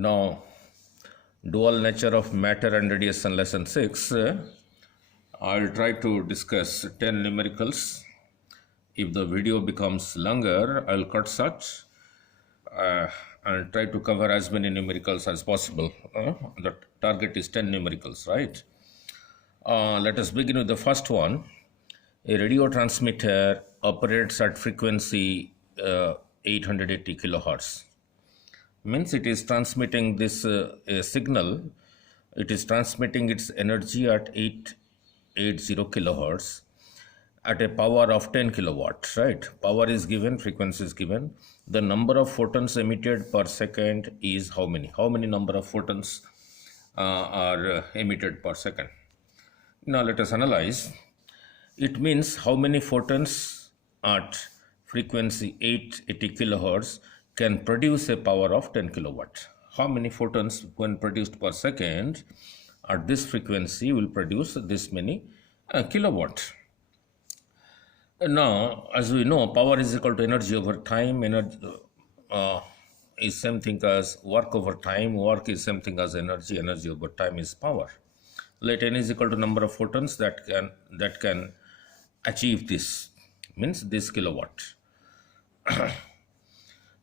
Now, dual nature of matter and radiation lesson 6. I'll try to discuss 10 numericals. If the video becomes longer, I'll cut such and try to cover as many numericals as possible. The target is 10 numericals, right? Let us begin with the first one. A radio transmitter operates at frequency 880 kilohertz. Means it is transmitting this signal. It is transmitting its energy at 880 kilohertz at a power of 10 kilowatt, right? Power is given, frequency is given. The number of photons emitted per second is how many? How many number of photons are emitted per second? Now let us analyze. It means how many photons at frequency 880 kilohertz can produce a power of 10 kilowatt. How many photons when produced per second at this frequency will produce this many kilowatt. Now, as we know, power is equal to energy over time. Energy is same thing as work over time. Work is same thing as energy. Energy over time is power. Let n is equal to number of photons that can achieve this, means this kilowatt.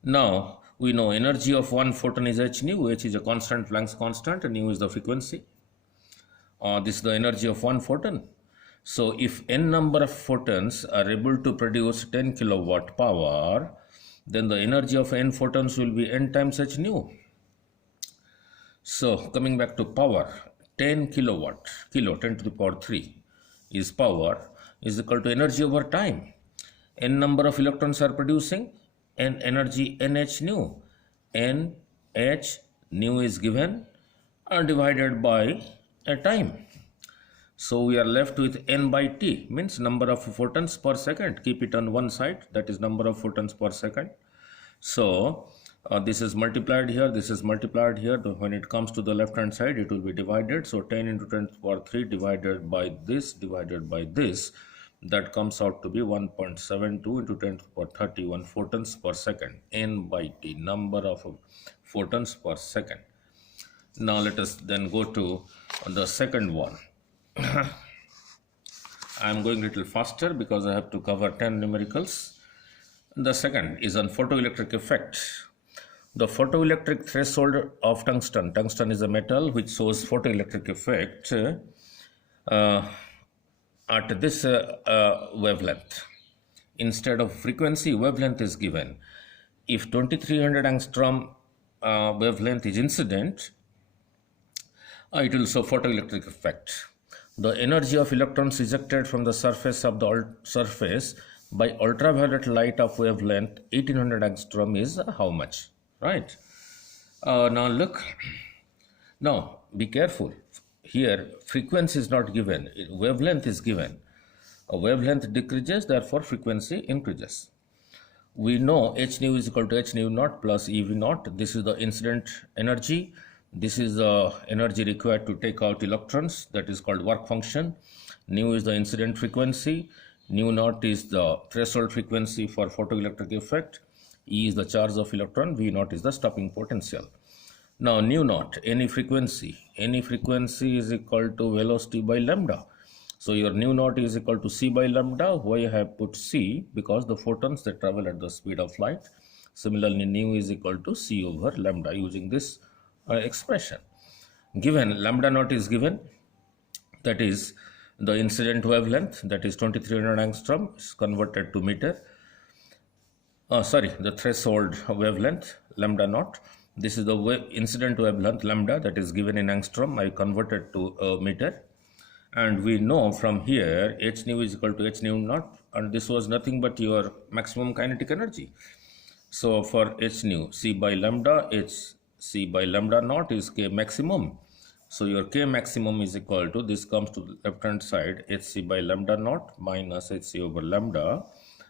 Now we know energy of one photon is h nu. H is a constant, Planck's constant, and nu is the frequency. This is the energy of one photon. So if n number of photons are able to produce 10 kilowatt power, then the energy of n photons will be n times h nu. So coming back to power, 10 kilowatt, 10 to the power 3 is power, is equal to energy over time. N number of electrons are producing, and energy nh nu. Nh nu is given and divided by a time. So we are left with n by t, means number of photons per second. Keep it on one side, that is number of photons per second. So this is multiplied here, this is multiplied here. When it comes to the left hand side, it will be divided. So 10 into 10 to the power 3 divided by this, that comes out to be 1.72 into 10 to the power 31 photons per second. N by t, number of photons per second. Now let us then go to the second one. I am going a little faster because I have to cover 10 numericals. The second is on photoelectric effect. The photoelectric threshold of tungsten. Tungsten is a metal which shows photoelectric effect at this wavelength. Instead of frequency, wavelength is given. If 2300 angstrom wavelength is incident, it will show photoelectric effect. The energy of electrons ejected from the surface of the surface by ultraviolet light of wavelength 1800 angstrom is how much, right? Now look, now be careful. Here frequency is not given, wavelength is given. A wavelength decreases, therefore frequency increases. We know h nu is equal to h nu naught plus ev naught. This is the incident energy. This is the energy required to take out electrons, that is called work function. Nu is the incident frequency. Nu naught is the threshold frequency for photoelectric effect. E is the charge of electron. V naught is the stopping potential. Now nu naught, any frequency is equal to velocity by lambda. So your nu naught is equal to c by lambda. Why I have put c? Because the photons that travel at the speed of light. Similarly, nu is equal to c over lambda using this expression. Given lambda naught is given, that is the incident wavelength, that is 2300 angstrom, is converted to meter. The threshold wavelength lambda naught. This is the incident wavelength lambda, that is given in angstrom. I converted to meter, and we know from here h nu is equal to h nu naught, and this was nothing but your maximum kinetic energy. So for h nu, c by lambda, c by lambda naught is k maximum. So your k maximum is equal to, this comes to the left hand side, hc by lambda naught minus hc over lambda.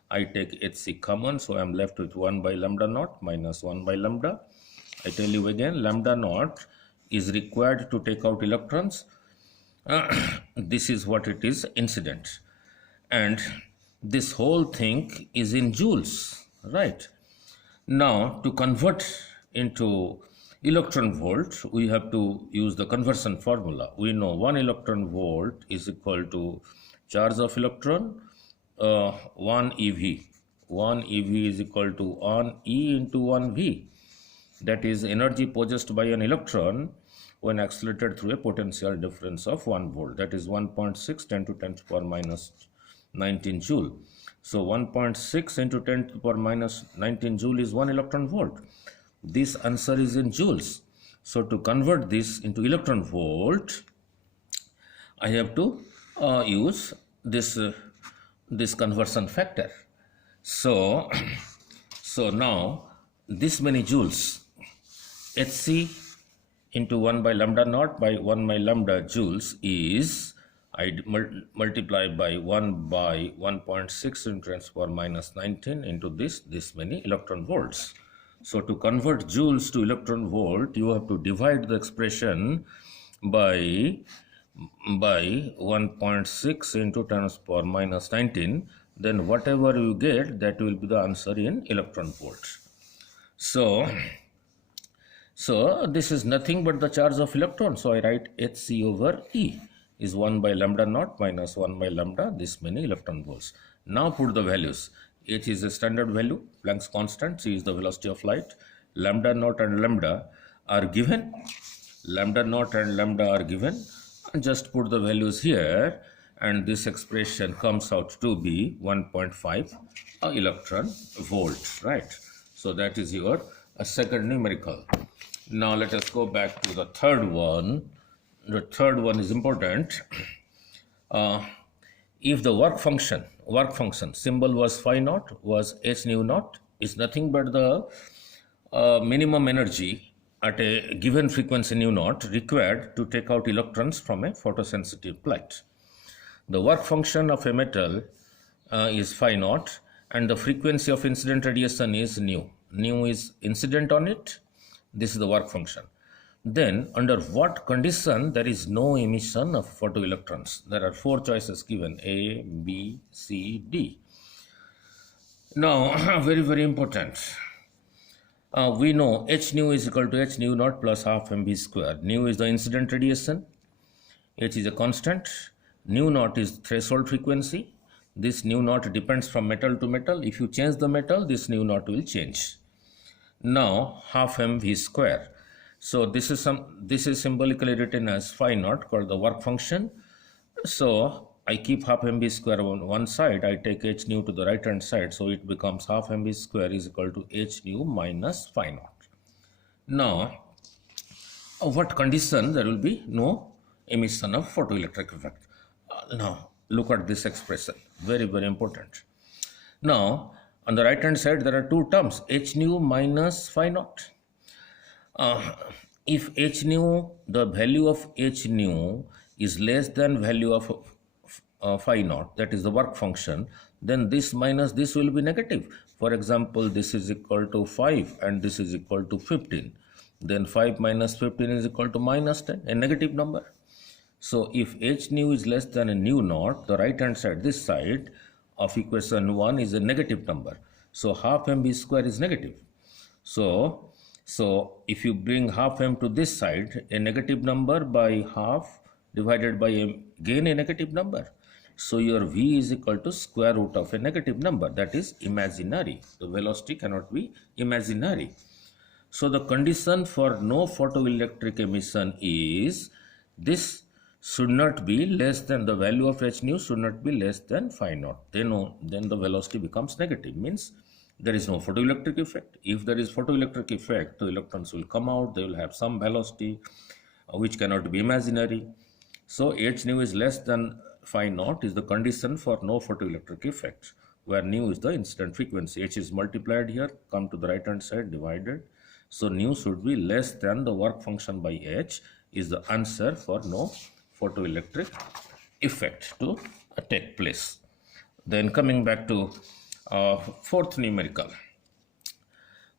I take hc common, so I am left with 1 by lambda naught minus 1 by lambda. I tell you again, lambda naught is required to take out electrons. This is what it is, incident. And this whole thing is in joules, right? Now to convert into electron volt, we have to use the conversion formula. We know 1 electron volt is equal to charge of electron 1 eV. 1 eV is equal to 1 E into 1 V. That is energy possessed by an electron when accelerated through a potential difference of 1 volt. That is 1.6 10 to 10 to the power minus 19 joule. So 1.6 into 10 to the power minus 19 joule is 1 electron volt. This answer is in joules. So to convert this into electron volt, I have to use this conversion factor. So now this many joules, Hc into 1 by lambda naught by 1 by lambda joules is, I multiply by 1 by 1.6 into 10 to the power minus 19 into this many electron volts. So to convert joules to electron volt, you have to divide the expression by 1.6 into 10 to the power minus 19. Then whatever you get, that will be the answer in electron volts. So this is nothing but the charge of electron. So I write Hc over E is 1 by lambda naught minus 1 by lambda, this many electron volts. Now put the values. H is a standard value, Planck's constant, C is the velocity of light, lambda naught and lambda are given. Lambda naught and lambda are given. And just put the values here, and this expression comes out to be 1.5 electron volt, right? So that is your second numerical. Now let us go back to the third one. The third one is important. If the work function symbol was phi naught, was h nu naught, is nothing but the minimum energy at a given frequency nu naught required to take out electrons from a photosensitive plate. The work function of a metal is phi naught, and the frequency of incident radiation is nu. Nu is incident on it. This is the work function. Then under what condition there is no emission of photoelectrons? There are 4 choices given, A, B, C, D. Now very, very important. We know h nu is equal to h nu naught plus half mv square. Nu is the incident radiation. H is a constant. Nu naught is threshold frequency. This nu naught depends from metal to metal. If you change the metal, this nu naught will change. Now half mv square. So this is symbolically written as phi naught, called the work function. So I keep half mv square on one side. I take h nu to the right hand side. So it becomes half mv square is equal to h nu minus phi naught. Now, what condition there will be no emission of photoelectric effect? Now look at this expression. Very, very important. Now on the right hand side there are 2 terms, h nu minus phi naught. If h nu, the value of h nu is less than value of phi naught, that is the work function, then this minus this will be negative. For example, this is equal to 5 and this is equal to 15. Then 5 minus 15 is equal to minus 10, a negative number. So if h nu is less than a nu naught, the right hand side, this side of equation 1 is a negative number. So half mv square is negative. So if you bring half m to this side, a negative number by half divided by again a negative number. So your v is equal to square root of a negative number, that is imaginary. The velocity cannot be imaginary. So the condition for no photoelectric emission is this should not be less than the value of h nu should not be less than phi naught. Then the velocity becomes negative, means there is no photoelectric effect. If there is photoelectric effect, the electrons will come out, they will have some velocity which cannot be imaginary. So h nu is less than phi naught is the condition for no photoelectric effect, where nu is the incident frequency. H is multiplied here, come to the right hand side, divided. So nu should be less than the work function by h is the answer for no photoelectric effect to take place. Then coming back to fourth numerical.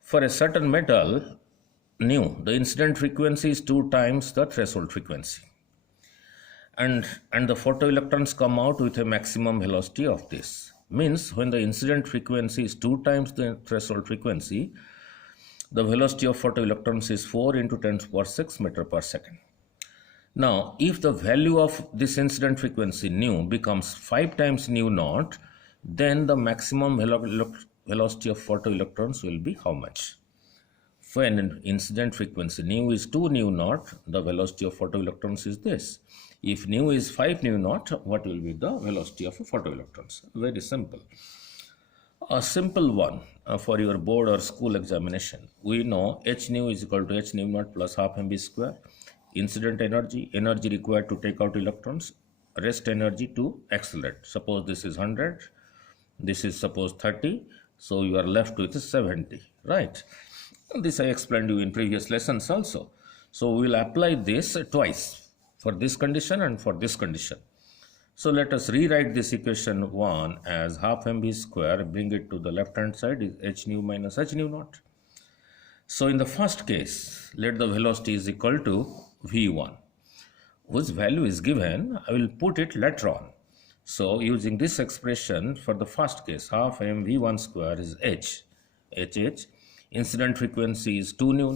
For a certain metal, nu, the incident frequency is 2 times the threshold frequency. And the photoelectrons come out with a maximum velocity of this. Means when the incident frequency is 2 times the threshold frequency, The velocity of photoelectrons is 4 into 10 to the power 6 meter per second. Now, if the value of this incident frequency nu becomes 5 times nu naught, then the maximum velocity of photoelectrons will be how much? When incident frequency nu is 2 nu naught, the velocity of photoelectrons is this. If nu is 5 nu naught, what will be the velocity of photoelectrons? Very simple. A simple one for your board or school examination. We know h nu is equal to h nu naught plus half mv square. Incident energy, energy required to take out electrons, rest energy to accelerate. Suppose this is 100, this is suppose 30, so you are left with 70, right? This I explained you in previous lessons also. So we will apply this twice, for this condition and for this condition. So let us rewrite this equation 1 as half mv square, bring it to the left hand side is h nu minus h nu naught. So in the first case, let the velocity is equal to v1, whose value is given. I will put it later on. So using this expression for the first case, half mv1 square is h. Incident frequency is 2 nu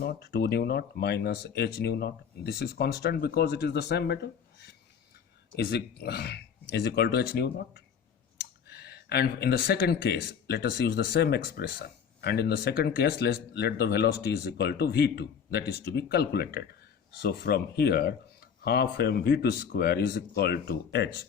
naught minus h nu naught. This is constant because it is the same metal. Is equal to h nu naught. And in the second case, let us use the same expression. And in the second case, let the velocity is equal to v2. That is to be calculated. So from here, half mv2 square is equal to h.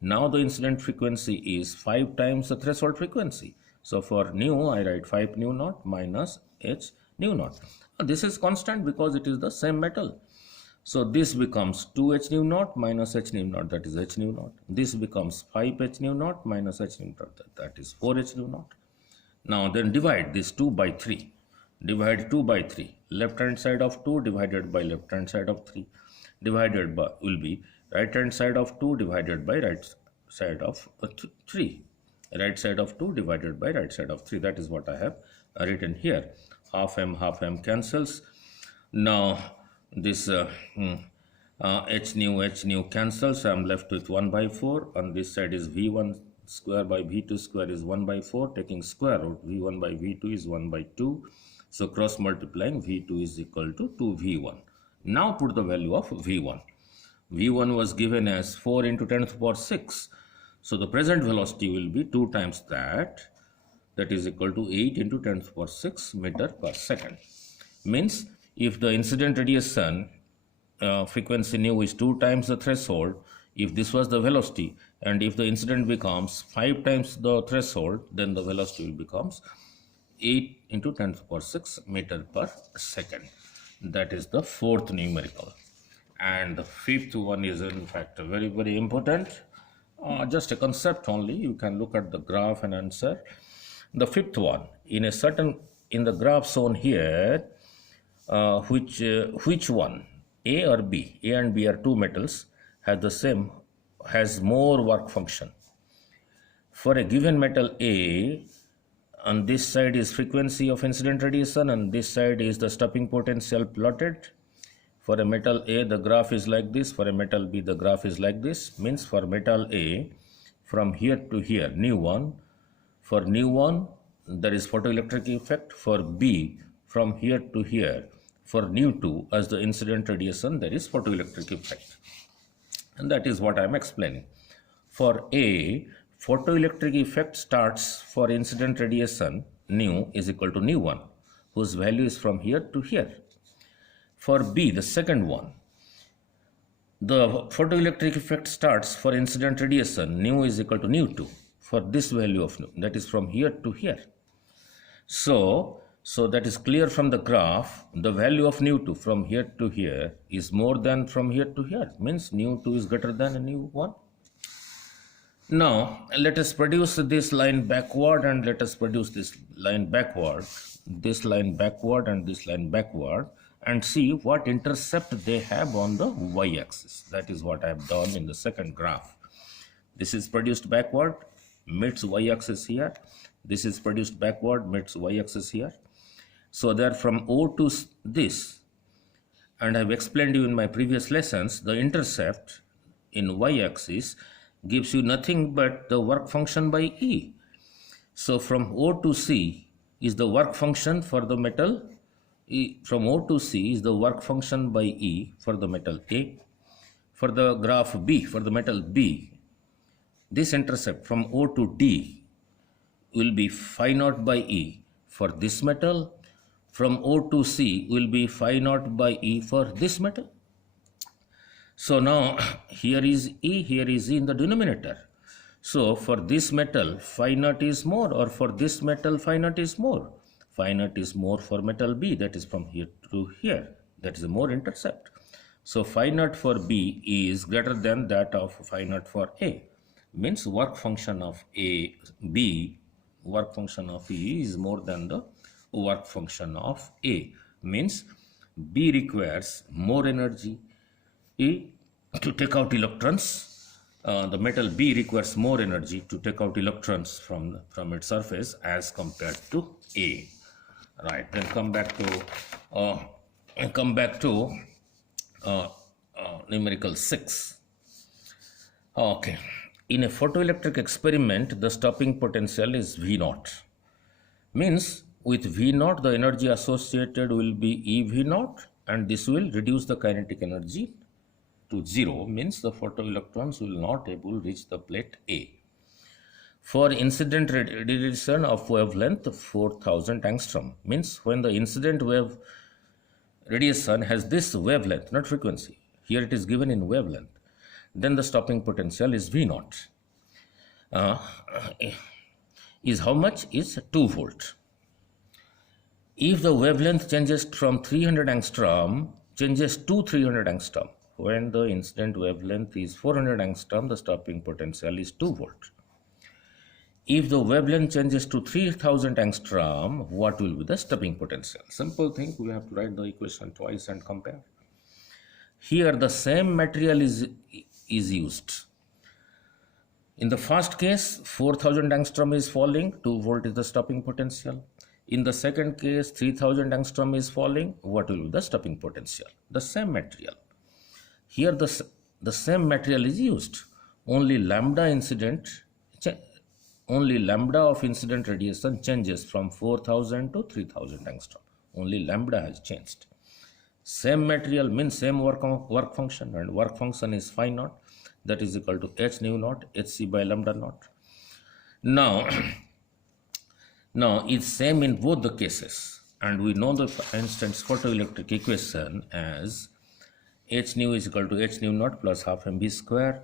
Now the incident frequency is 5 times the threshold frequency. So for nu, I write 5 nu naught minus h nu naught. This is constant because it is the same metal. So this becomes 2h nu naught minus h nu naught, that is h nu naught. This becomes 5h nu naught minus h nu naught, that is 4h nu naught. Now then divide this 2 by 3. Divide 2 by 3. Left hand side of 2 divided by left hand side of 3. Divided by will be right hand side of 2 divided by right side of 3. Right side of 2 divided by right side of 3. That is what I have written here. Half m cancels. Now this h nu cancels. I am left with 1 by 4. On this side is v1 square by v2 square is 1 by 4. Taking square root, v1 by v2 is 1 by 2. So cross multiplying, v2 is equal to 2v1. Now put the value of v1. v1 was given as 4 into 10 to the power 6. So the present velocity will be 2 times that. That is equal to 8 into 10 to the power 6 meter per second. Means if the incident radiation frequency nu is 2 times the threshold, if this was the velocity, and if the incident becomes 5 times the threshold, then the velocity will becomes 8 into 10 to the power 6 meter per second. That is the fourth numerical. And the fifth one is in fact very, very important. Just a concept only. You can look at the graph and answer. The fifth one, in the graph shown here, which one, A or B? A and B are two metals, has more work function. For a given metal A, on this side is frequency of incident radiation, and this side is the stopping potential plotted. For a metal A, the graph is like this. For a metal B, the graph is like this. Means for metal A, from here to here, nu1. For nu1, there is photoelectric effect. For B, from here to here, for nu2, as the incident radiation, there is photoelectric effect. And that is what I am explaining. For A, photoelectric effect starts for incident radiation, nu is equal to nu1, whose value is from here to here. For B, the second one, the photoelectric effect starts for incident radiation, nu is equal to nu2, for this value of nu, that is from here to here. So that is clear from the graph. The value of nu2 from here to here is more than from here to here. Means nu2 is greater than nu1. Now let us produce this line backward, and let us produce this line backward, this line backward, and this line backward, and see what intercept they have on the y-axis. That is what I have done in the second graph. This is produced backward, meets y-axis here. This is produced backward, meets y-axis here. So there from O to this, and I have explained you in my previous lessons, the intercept in y-axis gives you nothing but the work function by E. So from O to C, is the work function for the metal from O to C is the work function by E for the metal A. For the graph B, for the metal B, this intercept from O to D will be phi naught by E for this metal. From O to C will be phi naught by E for this metal. So now here is E, here is E in the denominator. So for this metal, phi naught is more, or for this metal, phi naught is more. Phi naught is more for metal B, that is from here to here. That is a more intercept. So phi naught for B is greater than that of phi naught for A. Means work function of B, work function of E is more than the work function of A. Means B requires more energy to take out electrons. The metal B requires more energy to take out electrons from its surface as compared to A. Right. Then come back to numerical 6. Okay. In a photoelectric experiment, the stopping potential is V naught. Means with V naught, the energy associated will be EV naught, and this will reduce the kinetic energy to 0. Means the photoelectrons will not able to reach the plate A. For incident radiation of wavelength 4000 angstrom, means when the incident wave radiation has this wavelength, not frequency, here it is given in wavelength, then the stopping potential is V naught. Is how much? Is 2 volt. If the wavelength changes from 300 angstrom, changes to 300 angstrom, when the incident wavelength is 400 angstrom, the stopping potential is 2 volt. If the wavelength changes to 3000 angstrom, what will be the stopping potential? Simple thing, we have to write the equation twice and compare. Here the same material is used. In the first case, 4000 angstrom is falling, 2 volt is the stopping potential. In the second case, 3000 angstrom is falling, what will be the stopping potential? The same material. Here the same material is used. Only lambda of incident radiation changes from 4000 to 3000 angstrom. Only lambda has changed. Same material means same work function, and work function is phi naught, that is equal to h nu naught hc by lambda naught. Now it's same in both the cases, and we know the Einstein's photoelectric equation as h nu is equal to h nu naught plus half mv square,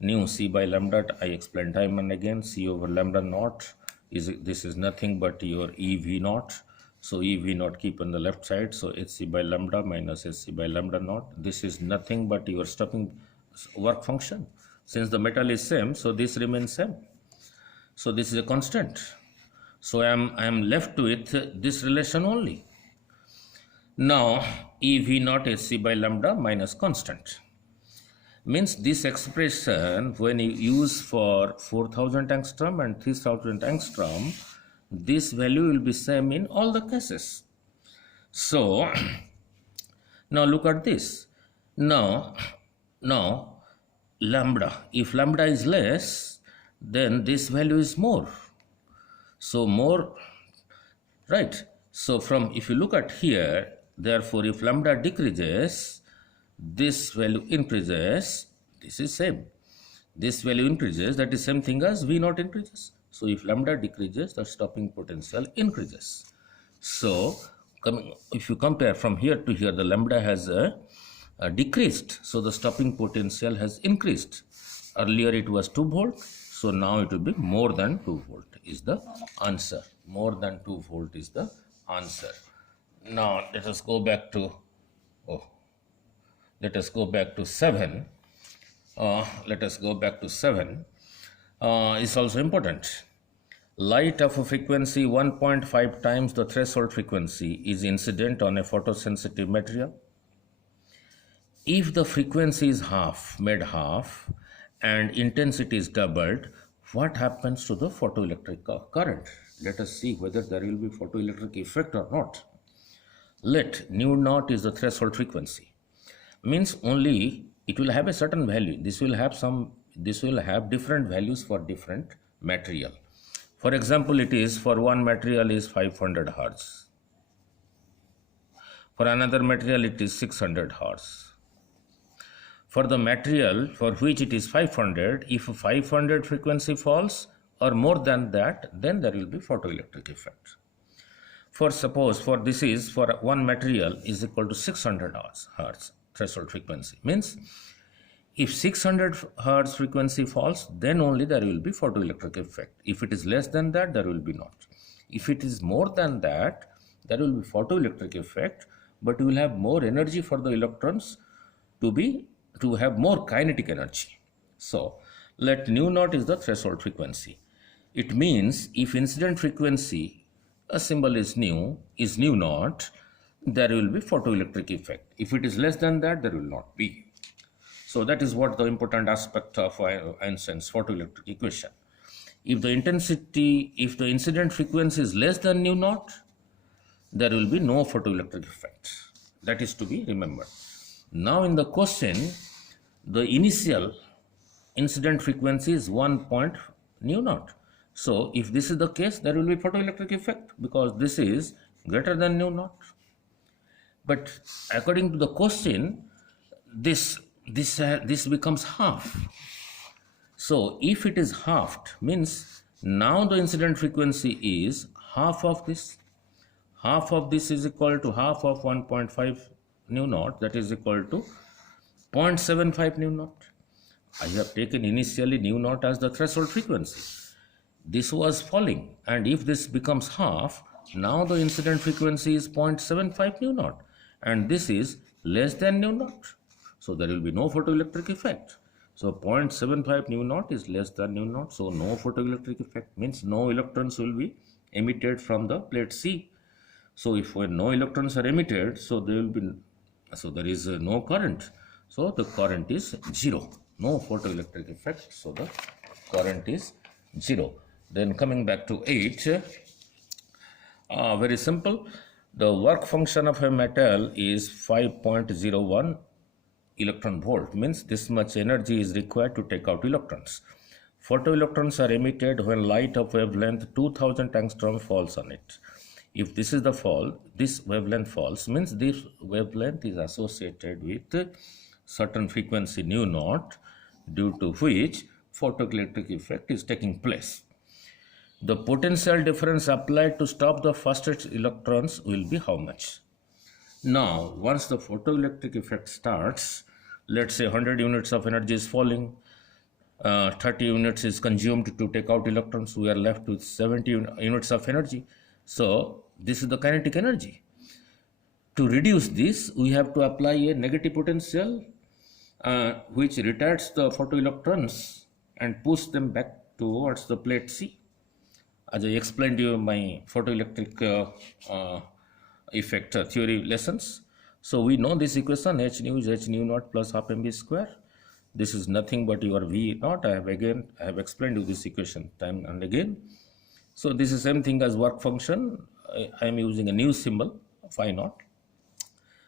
nu c by lambda, I explained time and again, c over lambda naught this is nothing but your EV naught. So EV naught keep on the left side, so hc by lambda minus hc by lambda naught. This is nothing but your stopping work function. Since the metal is same, so this remains same. So this is a constant. So I am left with this relation only. Now EV naught hc by lambda minus constant. Means this expression, when you use for 4000 angstrom and 3000 angstrom, this value will be same in all the cases. So now look at this. Now lambda, if lambda is less, then this value is more. So more, right? So from, if you look at here, therefore if lambda decreases, this value increases, this is same. This value increases, that is same thing as V naught increases. So if lambda decreases, the stopping potential increases. So if you compare from here to here, the lambda has decreased, so the stopping potential has increased. Earlier it was 2 volt, so now it will be more than 2 volt is the answer. More than 2 volt is the answer. Now let us go back to 7. Let us go back to 7. Is also important. Light of a frequency 1.5 times the threshold frequency is incident on a photosensitive material. If the frequency is made half and intensity is doubled, what happens to the photoelectric current? Let us see whether there will be photoelectric effect or not. Let nu naught is the threshold frequency. Means only it will have a certain value. This will have different values for different material. For example, it is for one material is 500 hertz. For another material, it is 600 hertz. For the material for which it is 500, if 500 frequency falls or more than that, then there will be photoelectric effect. For suppose for this is for one material is equal to 600 hertz threshold frequency, means if 600 hertz frequency falls, then only there will be photoelectric effect. If it is less than that, there will be not. If it is more than that, there will be photoelectric effect, but you will have more energy for the electrons to have more kinetic energy. So let nu naught is the threshold frequency. It means if incident frequency, a symbol is nu naught, there will be photoelectric effect. If it is less than that, there will not be. So that is what the important aspect of Einstein's photoelectric equation. If the incident frequency is less than nu naught, there will be no photoelectric effect. That is to be remembered. Now in the question, the initial incident frequency is 1 point nu naught. So if this is the case, there will be photoelectric effect because this is greater than nu naught. But according to the question, this becomes half. So if it is halved, means now the incident frequency is half of this. Half of this is equal to half of 1.5 nu naught, that is equal to 0.75 nu naught. I have taken initially nu naught as the threshold frequency. This was falling, and if this becomes half, now the incident frequency is 0.75 nu naught, and this is less than nu naught. So there will be no photoelectric effect. So 0.75 nu naught is less than nu naught, so no photoelectric effect, means no electrons will be emitted from the plate C. So if no electrons are emitted, so there is no current. So the current is 0. No photoelectric effect. So the current is 0. Then coming back to 8, very simple. The work function of a metal is 5.01 electron volt, means this much energy is required to take out electrons. Photoelectrons are emitted when light of wavelength 2000 angstrom falls on it. If this is the fall, this wavelength falls, means this wavelength is associated with certain frequency nu naught, due to which photoelectric effect is taking place. The potential difference applied to stop the first electrons will be how much? Now, once the photoelectric effect starts, let's say 100 units of energy is falling, 30 units is consumed to take out electrons, we are left with 70 units of energy. So this is the kinetic energy. To reduce this, we have to apply a negative potential which retards the photoelectrons and push them back towards the plate C. As I explained to you in my photoelectric effect theory lessons. So we know this equation, h nu is h nu naught plus half mv square. This is nothing but your v naught. I have explained you this equation time and again. So this is same thing as work function. I am using a new symbol, phi naught.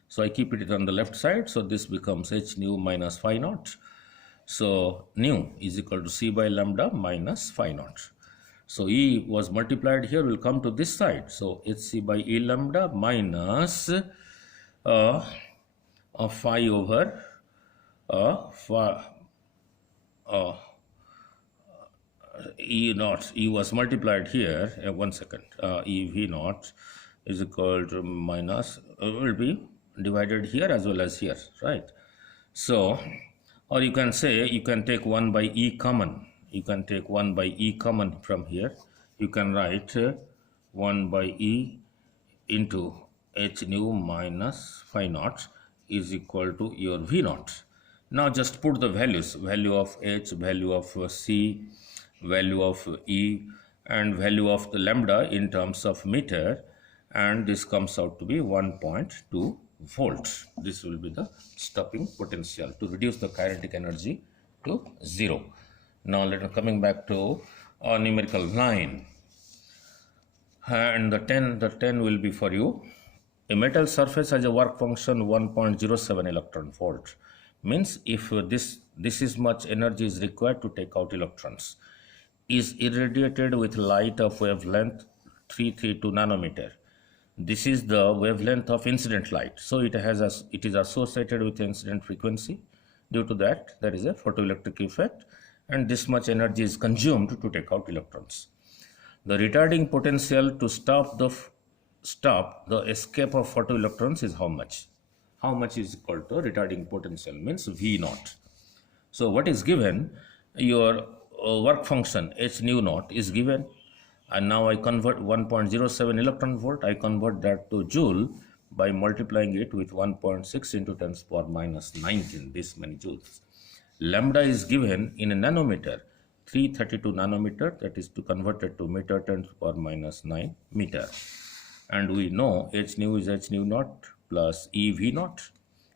So I keep it on the left side. So this becomes h nu minus phi naught. So nu is equal to c by lambda minus phi naught. So E was multiplied here, will come to this side. So hc by E lambda minus phi over E naught. E was multiplied here. One second. E v naught is equal to minus will be divided here as well as here, right? So, or you can say you can take 1 by E common. You can take 1 by E common from here. You can write 1 by E into h nu minus phi naught is equal to your v naught. Now just put the values, value of h, value of c, value of E and value of the lambda in terms of meter, and this comes out to be 1.2 volts. This will be the stopping potential to reduce the kinetic energy to 0. Now let us coming back to numerical 9, and the 10 will be for you. A metal surface has a work function 1.07 electron volt, means if this is much energy is required to take out electrons. is irradiated with light of wavelength 332 nanometer. This is the wavelength of incident light. So it is associated with incident frequency. Due to that, there is a photoelectric effect, and this much energy is consumed to take out electrons. The retarding potential to stop the escape of photoelectrons is how much? How much is equal to retarding potential, means V naught. So what is given? Your work function h nu naught is given, and now I convert 1.07 electron volt. I convert that to joule by multiplying it with 1.6 into 10 to the power minus 19, this many joules. Lambda is given in a nanometer, 332 nanometer, that is to convert it to meter 10 to the power minus 9 meter. And we know h nu is h nu naught plus E V naught.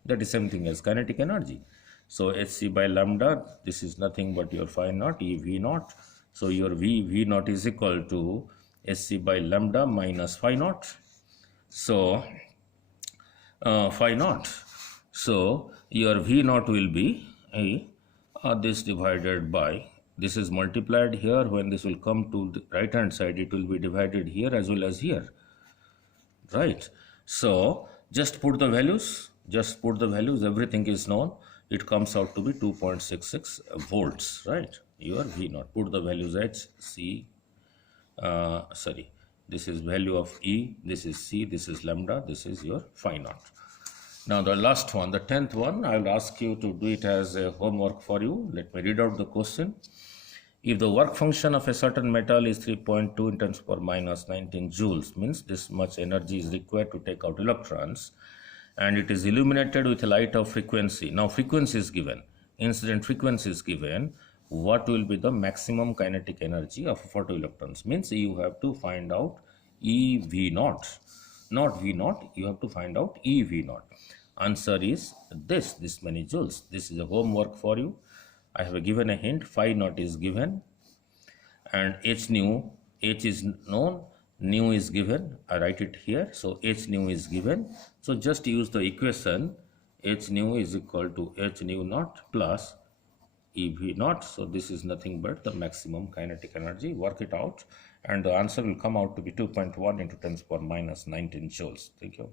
That is same thing as kinetic energy. So hc by lambda, this is nothing but your phi naught, E V naught. So your V naught is equal to hc by lambda minus phi naught. So phi naught. So your V naught will be this divided by, this is multiplied here. When this will come to the right hand side, it will be divided here as well as here. Right. So just put the values, everything is known. It comes out to be 2.66 volts, right? Your V naught. Put the values H, C, this is value of E, this is C, this is lambda, this is your phi naught. Now the last one, the 10th one, I will ask you to do it as a homework for you. Let me read out the question. If the work function of a certain metal is 3.2 in 10 to the power minus 19 joules, means this much energy is required to take out electrons, and it is illuminated with a light of frequency. Now frequency is given, incident frequency is given. What will be the maximum kinetic energy of photoelectrons? Means you have to find out EV naught, not V naught. You have to find out EV naught. Answer is this many joules. This is a homework for you. I have given a hint. Phi naught is given, and h nu, h is known, nu is given. I write it here. So h nu is given. So just use the equation. H nu is equal to h nu naught plus EV naught. So this is nothing but the maximum kinetic energy. Work it out, and the answer will come out to be 2.1 into 10 to the power minus 19 joules. Thank you.